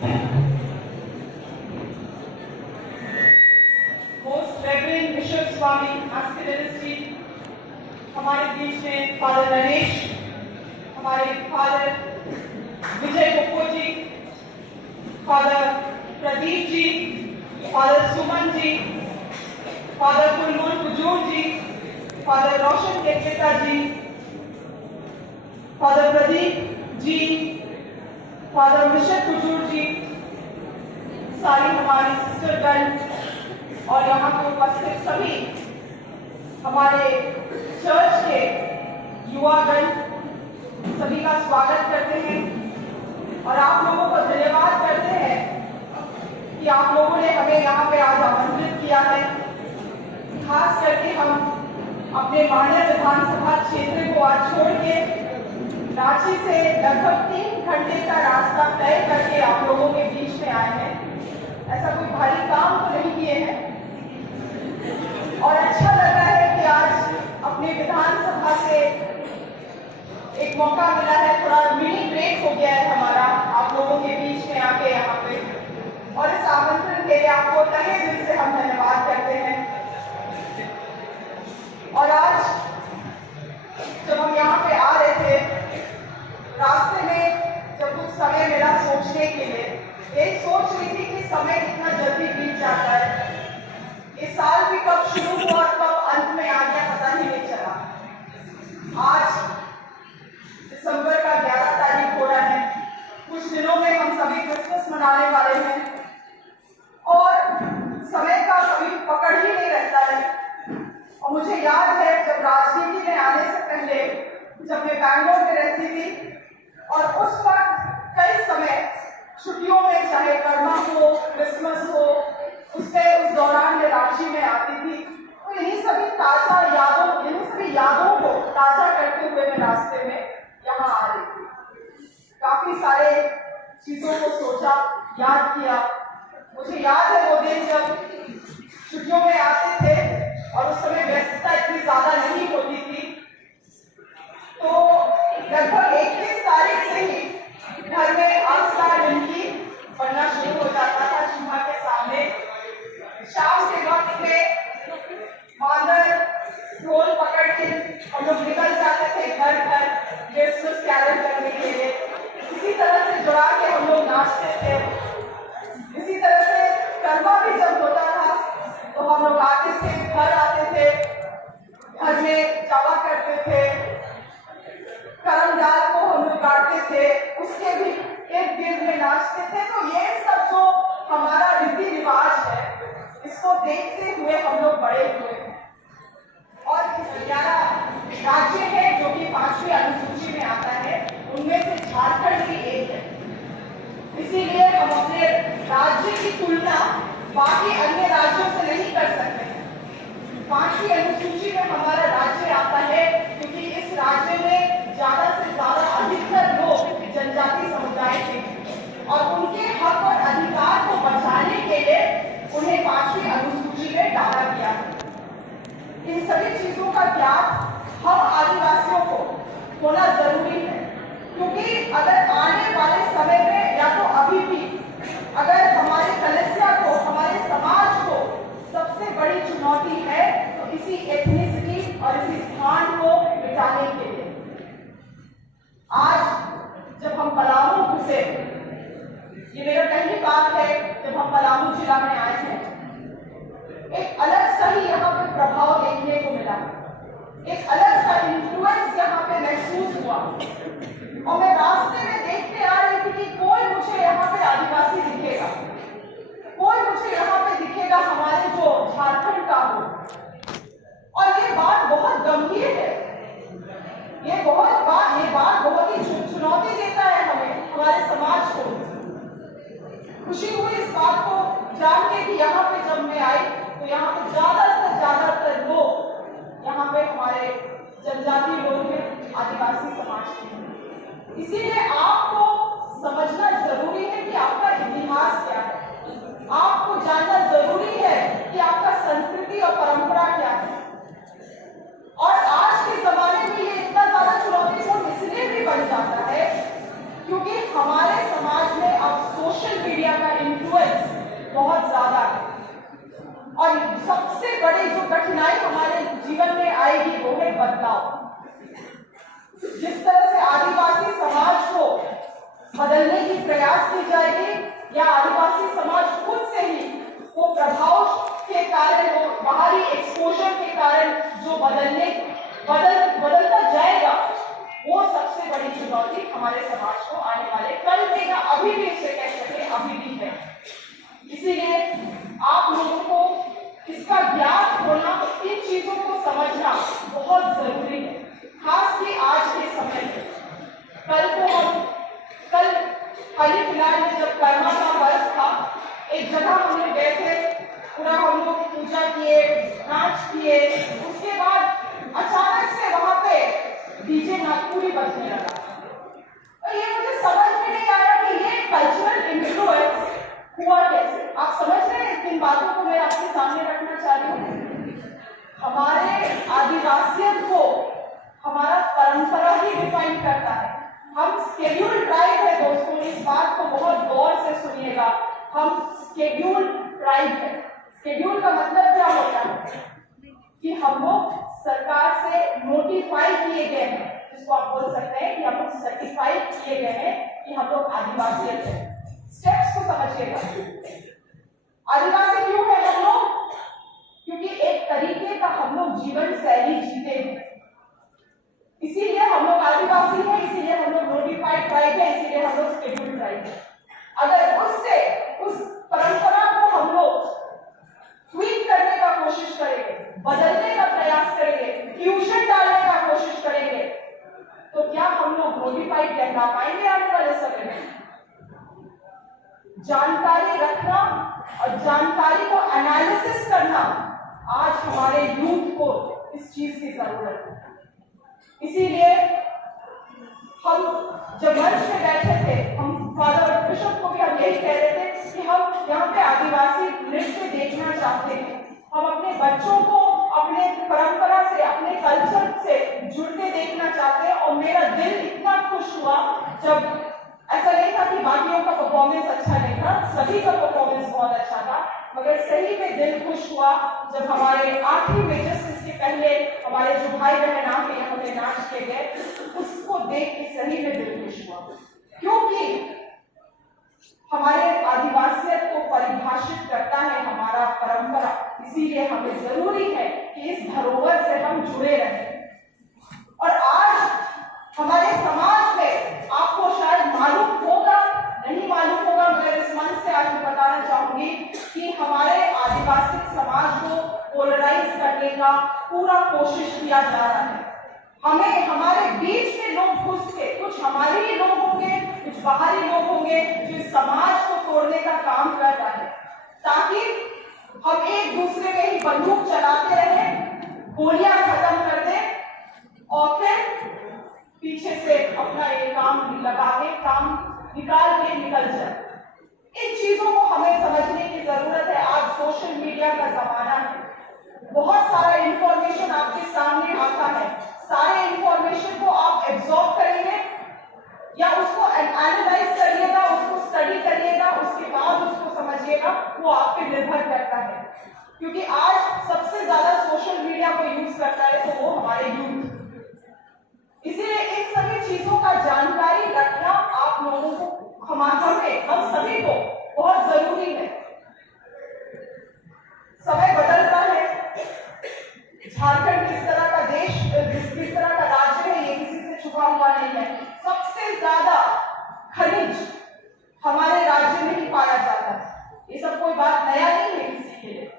Most Reverend Bishop Swami Askidaris जी, हमारे बीच में father Naresh, हमारे फादर विजय कपूर जी, father Pradeep ji, father Suman ji, father कुलमोहन Kujur जी, father रोशन केकेता जी, father Pradeep ji, father Miescher Kujur जी, सारी हमारी सिस्टरगण और यहाँ पे उपस्थित सभी हमारे चर्च के युवागण सभी का स्वागत करते हैं और आप लोगों को धन्यवाद करते हैं कि आप लोगों ने हमें यहाँ पे आज आमंत्रित किया है। खास करके हम अपने माननीय विधानसभा क्षेत्र को आज छोड़ के रांची से लगभग 3 घंटे का रास्ता तय करके आप लोगों के बीच में आए हैं। ऐसा कोई भारी काम तो नहीं किए हैं और अच्छा लग रहा है कि आज अपने विधानसभा से एक मौका मिला है, थोड़ा मिनी ब्रेक हो गया है हमारा आप लोगों के बीच में आके यहाँ पे, और इस आमंत्रण के लिए आपको तहे दिल से हम धन्यवाद करते हैं। और आज जब हम यहाँ पे आ रहे थे, रास्ते में जब कुछ समय मिला सोचने के लिए, यही सोच रही थी कि समय कितना जल्दी बीत जाता है। इस साल भी कब शुरू हुआ और कब अंत में आ गया पता ही नहीं चला। आज दिसंबर का 11 तारीख हो रहा है। कुछ दिनों में हम सभी क्रिसमस मनाने वाले हैं और समय का कभी पकड़ ही नहीं रहता है। और मुझे याद है जब राजनीति में आने से पहले, जब मैं बैंगलोर में रहती थी और उस वक्त कई समय छुट्टियों में, चाहे कर्मा हो, क्रिसमस हो, उस दौरान मैं रांची में आती थी, तो इन्हीं सभी यादों को ताजा करते हुए मैं रास्ते में यहाँ आ रही थी। काफी सारे चीजों को सोचा, याद किया। मुझे याद है वो दिन जब छुट्टियों में आते थे और उस समय व्यस्तता इतनी ज्यादा नहीं होती थी, तो लगभग 21 तारीख से ही घर में आस्था जिनकी बनना शुरू हो जाता था चूल्हा के सामने। शाम के वक्त में मादर ढोल पकड़ के हम लोग निकल जाते थे घर घर क्रिसमस कैरल करने के लिए। इसी तरह से जुड़ा के हम लोग नाचते थे। इसी तरह से कर्मा भी जब होता था तो हम लोग आते थे, घर आते थे, घर में जावा करते थे, करमदाल को हम लोग गाड़ते थे, उसके भी एक दिन में नाचते थे। तो ये सब जो हमारा रीति रिवाज है, इसको देखते हुए हम लोग बड़े हुए हैं। और 11 राज्य है जो कि 5वीं अनुसूची में आता है, उनमें से झारखंड भी एक है। इसीलिए हम अपने राज्य की तुलना बाकी अन्य राज्यों से नहीं कर सकते। 5वीं अनुसूची में हमारा राज्य आता है क्योंकि इस राज्य में ज्यादा से ज्यादा अधिकतर लोग जनजाति समुदाय के, और उनके हक और अधिकार को बचाने के लिए उन्हें 5वीं अनुसूची में डाला गया है। इन सभी चीजों का ज्ञान हम आदिवासियों को होना जरूरी है, क्योंकि अगर आने वाले समय में या तो अभी भी अगर हमारे कलस्या को, हमारे समाज को सबसे बड़ी चुनौती है तो इसी एथनिसिटी और इसी स्थान को मिटाने के लिए। आज जब हम पलामू घुसे, ये मेरा पहली बात है जब हम पलामू जिला में आए हैं, एक अलग सा ही यहाँ पे प्रभाव देखने को मिला, एक अलग सा इन्फ्लुएंस यहाँ पे महसूस हुआ। और मैं रास्ते में देखते आ रही थी कि कोई मुझे यहाँ पे आदिवासी दिखेगा, कोई मुझे यहाँ पे दिखेगा हमारे जो झारखंड का हो। और ये बात बहुत गंभीर है, ये बात बहुत ही चुनौती देता है हमें, हमारे समाज को। खुशी हुई इस बात को जान के कि यहाँ पे जब मैं आई तो यहाँ पे ज्यादातर लोग यहाँ पे हमारे जनजाति लोग हैं, आदिवासी समाज के। इसीलिए आपको समझना जरूरी है कि आपका इतिहास क्या है, आपको जानना जरूरी है कि आपका संस्कृति और परंपरा क्या है। और आज के जमाने में ये इतना ज्यादा चुनौतीपूर्ण इसलिए भी बन जाता है क्योंकि हमारे समाज में अब सोशल मीडिया और सबसे बड़ी जो कठिनाई हमारे जीवन में आएगी वो है बदलाव। जिस तरह से आदिवासी समाज को बदलने की प्रयास की जाएगी या आदिवासी समाज खुद से ही वो प्रभाव के कारण, वो बाहरी एक्सपोजर के कारण जो बदलता जाएगा, वो सबसे बड़ी चुनौती हमारे समाज को आने वाले कल में या अभी भी इसे कह सके अभी भी है। इसीलिए आप लोगों को इसका ज्ञान होना, इन चीजों को समझना बहुत जरूरी है, खास कि आज के समय में। कल हाल ही फिलहाल में जब कर्मा का पर्व था, एक जगह हम लोग गए थे, पूरा हम लोग पूजा किए, नाच किए, उसके बाद अचानक से वहां पे डीजे नागपुरी बजने लगा। और ये मुझे समझ में नहीं आया कि ये कल्चरल इन्फ्लुएंस हुआ कैसे। आप समझ रहे हैं किन बातों को मैं आपके सामने रखना चाह रही हूँ। हमारे आदिवासियत को हमारा परंपरा ही डिफाइन करता है। हम स्केड्यूल ट्राइब है दोस्तों, इस बात को बहुत गौर से सुनिएगा। हम स्केड्यूल ट्राइब है। स्केड्यूल का मतलब क्या होता है कि हम लोग सरकार से नोटिफाई किए गए हैं, जिसको आप बोल सकते हैं कि हम लोग सर्टिफाइड किए गए हैं कि हम लोग आदिवासी हैं। स्टेप्स को समझिएगा। आदिवासी क्यों है हम लोग? क्योंकि एक तरीके का हम लोग जीवन शैली जीते हैं, इसीलिए हम लोग आदिवासी हैं, इसीलिए हम लोग नोटिफाइड ट्राइब है, इसीलिए हम लोग स्केड्यूल ट्राइब है। अगर उस परंपरा को हम लोग ट्वीक करने का कोशिश करेंगे, बदलने का प्रयास करेंगे, फ्यूजन डालने का कोशिश करेंगे, तो क्या हम लोग नोटिफाइड कहला पाएंगे आने वाले समय में? जानकारी रखना और जानकारी को एनालिसिस करना आज हमारे यूथ को इस चीज की जरूरत है। इसीलिए हम जब मंच में बैठे थे, हम फादर बिशप को भी हम यही कह रहे थे कि हम यहाँ पे आदिवासी नृत्य देखना चाहते हैं। हम अपने बच्चों को अपने परंपरा से, अपने कल्चर से जुड़ते देखना चाहते हैं। और मेरा दिल इतना खुश हुआ जब, ऐसा नहीं था कि बाकियों का परफॉर्मेंस अच्छा नहीं था, सभी का परफॉर्मेंस बहुत अच्छा था, मगर सही में दिल खुश हुआ जब हमारे आखिरी में, जस्ट इसके पहले हमारे जो भाई बहन आके यहाँ पे नाच के गए, उसको देख के सही में दिल खुश हुआ। क्योंकि हमारे आदिवासियत को परिभाषित करता है हमारा परंपरा, इसीलिए हमें जरूरी है कि इस धरोहर से हम जुड़े रहें। और आज हमारे समाज में, आपको शायद मालूम होगा, नहीं मालूम होगा, मगर इस मंच से आज मैं बताना चाहूंगी कि हमारे आदिवासी समाज को पोलराइज करने का पूरा कोशिश किया जा रहा है। हमें, हमारे बीच में लोग घुस के, कुछ हमारे ही लोग होंगे, कुछ बाहरी लोग होंगे, जो इस समाज को तोड़ने का काम कर रहा है, ताकि हम एक दूसरे में ही बंदूक चलाते रहें, गोलियां खत्म कर दें और फिर पीछे से अपना एक काम लगा के, काम निकाल के निकल जाए। इन चीजों को हमें समझने की जरूरत है। आज सोशल मीडिया का जमाना है, बहुत सारा इंफॉर्मेशन आपके सामने आता है। सारे इंफॉर्मेशन को आप एब्जॉर्ब करेंगे या उसको एनालाइज करिएगा, उसको स्टडी करिएगा, उसके बाद उसको समझिएगा, वो आप पे निर्भर करता है। क्योंकि आज सबसे ज्यादा सोशल मीडिया को यूज करता है तो वो हमारे यूथ। इसीलिए इन सभी चीजों का जानकारी रखना आप लोगों को, हम सभी को बहुत जरूरी है। समय बदल रहा है। झारखंड किस तरह का देश, किस तरह का राज्य है, ये किसी से छुपा हुआ नहीं है। सबसे ज्यादा खनिज हमारे राज्य में ही पाया जाता है। ये सब कोई बात नया नहीं है किसी के लिए।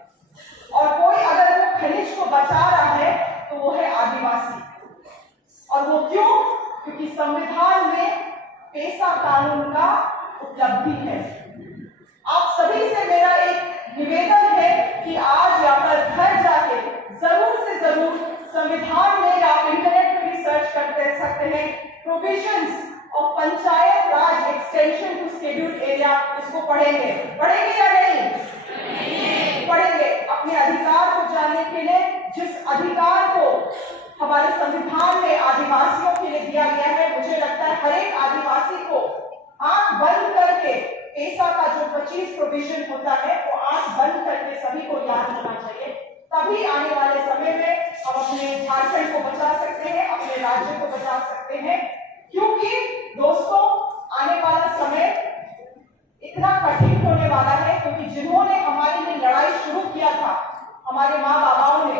और कोई अगर वो खनिज को बचा रहा है तो वो है आदिवासी। और वो क्यों? क्योंकि संविधान में पेशा कानून का उपलब्धि है। आप सभी से मेरा एक निवेदन है कि आज यहाँ पर घर जाके जरूर से जरूर संविधान में या इंटरनेट में भी सर्च करते सकते हैं, provisions of panchayat Raj extension to scheduled area, इसको पढ़ेंगे या नहीं? पढ़ेंगे। अपने अधिकार को जानने के लिए, जिस अधिकार को हमारे संविधान में आदिवासियों के लिए दिया गया है, मुझे लगता है हर एक आदिवासी को आंख बंद करके पेशा का जो 25 प्रोविजन होता है वो आंख बंद करके सभी को याद होना चाहिए। तभी आने वाले समय में हम अपने झारखंड को बचा सकते हैं, अपने राज्य को बचा सकते हैं। क्योंकि दोस्तों आने वाला समय इतना कठिन होने वाला है, क्योंकि जिन्होंने हमारे लिए लड़ाई शुरू किया था, हमारे माँ बाबाओं ने,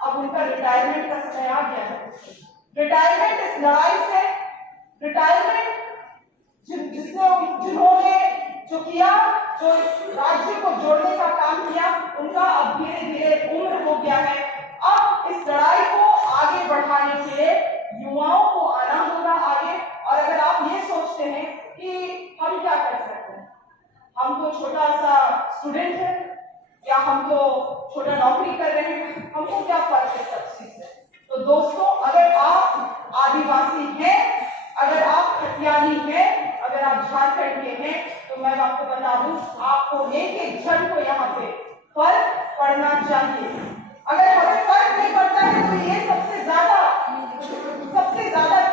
अब उनका रिटायरमेंट का समय आ गया है। रिटायरमेंट इस लड़ाई से, रिटायरमेंट जिन्होंने जो किया, जो इस राज्य को जोड़ने का काम किया, उनका अब धीरे धीरे उम्र हो गया है। अब इस लड़ाई को आगे बढ़ाने के लिए युवाओं को आना होगा आगे। और अगर आप ये सोचते हैं कि हम क्या कर सकते हैं, हम तो छोटा सा स्टूडेंट है या हम तो छोटा नौकरी कर रहे हैं, हमको क्या फर्क है सब चीज से। तो दोस्तों अगर आप आदिवासी हैं, अगर आप खतियानी हैं, अगर आप झारखंड के हैं, तो मैं आपको बता दूं आपको एक एक जन को यहाँ पे फर्क पड़ना चाहिए। अगर हमें फर्क नहीं पड़ता है तो ये सबसे ज्यादा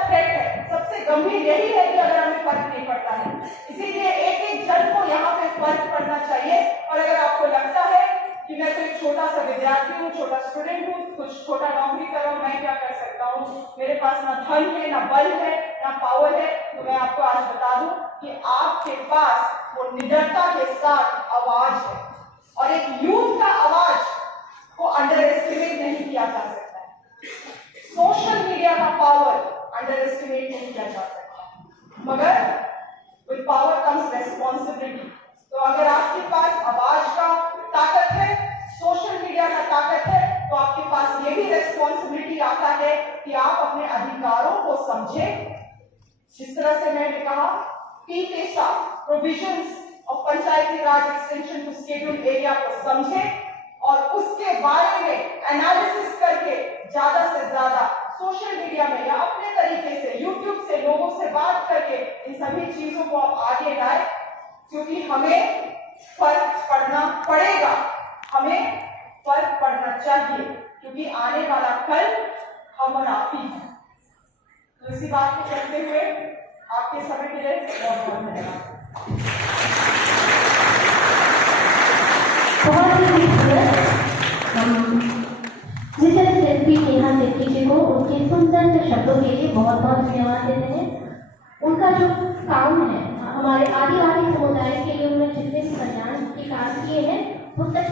थ्रेट है, सबसे गंभीर यही है कि अगर हमें फर्क नहीं पड़ता है। इसीलिए एक एक जन को यहाँ पे फर्क पड़ना चाहिए। और अगर आपको लगता है कि मैं तो एक छोटा सा विद्यार्थी हूँ, छोटा स्टूडेंट हूँ, कुछ छोटा नौकरी कर रहा हूँ, मैं क्या कर सकता हूँ, मेरे पास ना धन है, ना बल है, ना पावर है, तो मैं आपको आज बता दूं कि आपके पास वो निडरता के साथ आवाज है। और एक यूथ का आवाज को अंडर एस्टिमेट नहीं किया जा सकता है। सोशल मीडिया का पावर अंडर एस्टिमेट नहीं किया जा सकता, मगर विद पावर कम्स रेस्पॉन्सिबिलिटी। तो अगर आपके पास आवाज का ताकत है, सोशल मीडिया का ताकत है, तो आपके पास ये भी रेस्पॉन्सिबिलिटी आता है कि आप अपने अधिकारों को समझें। जिस तरह से मैंने कहा PESA provisions of Panchayati Raj extension to scheduled area को समझें और उसके बारे में एनालिसिस करके ज्यादा से ज्यादा सोशल मीडिया में या अपने तरीके से यूट्यूब से लोगों से बात करके इन सभी चीजों को आप आगे लाए। क्योंकि हमें फर्क पड़ना पड़ेगा, हमें फर्क पड़ना चाहिए, क्योंकि आने वाला कल हम और आप ही हैं। तो इसी बात को करते हुए आपके समय के लिए बहुत बहुत धन्यवाद। जिस शिल्पी नेहा तिर्की जी को उनके सुंदर शब्दों के लिए बहुत बहुत धन्यवाद देते हैं। उनका जो काम है हमारे आदिवासी समुदाय के लिए उन्होंने जितने भी कल्याण के काम किए हैं वो सच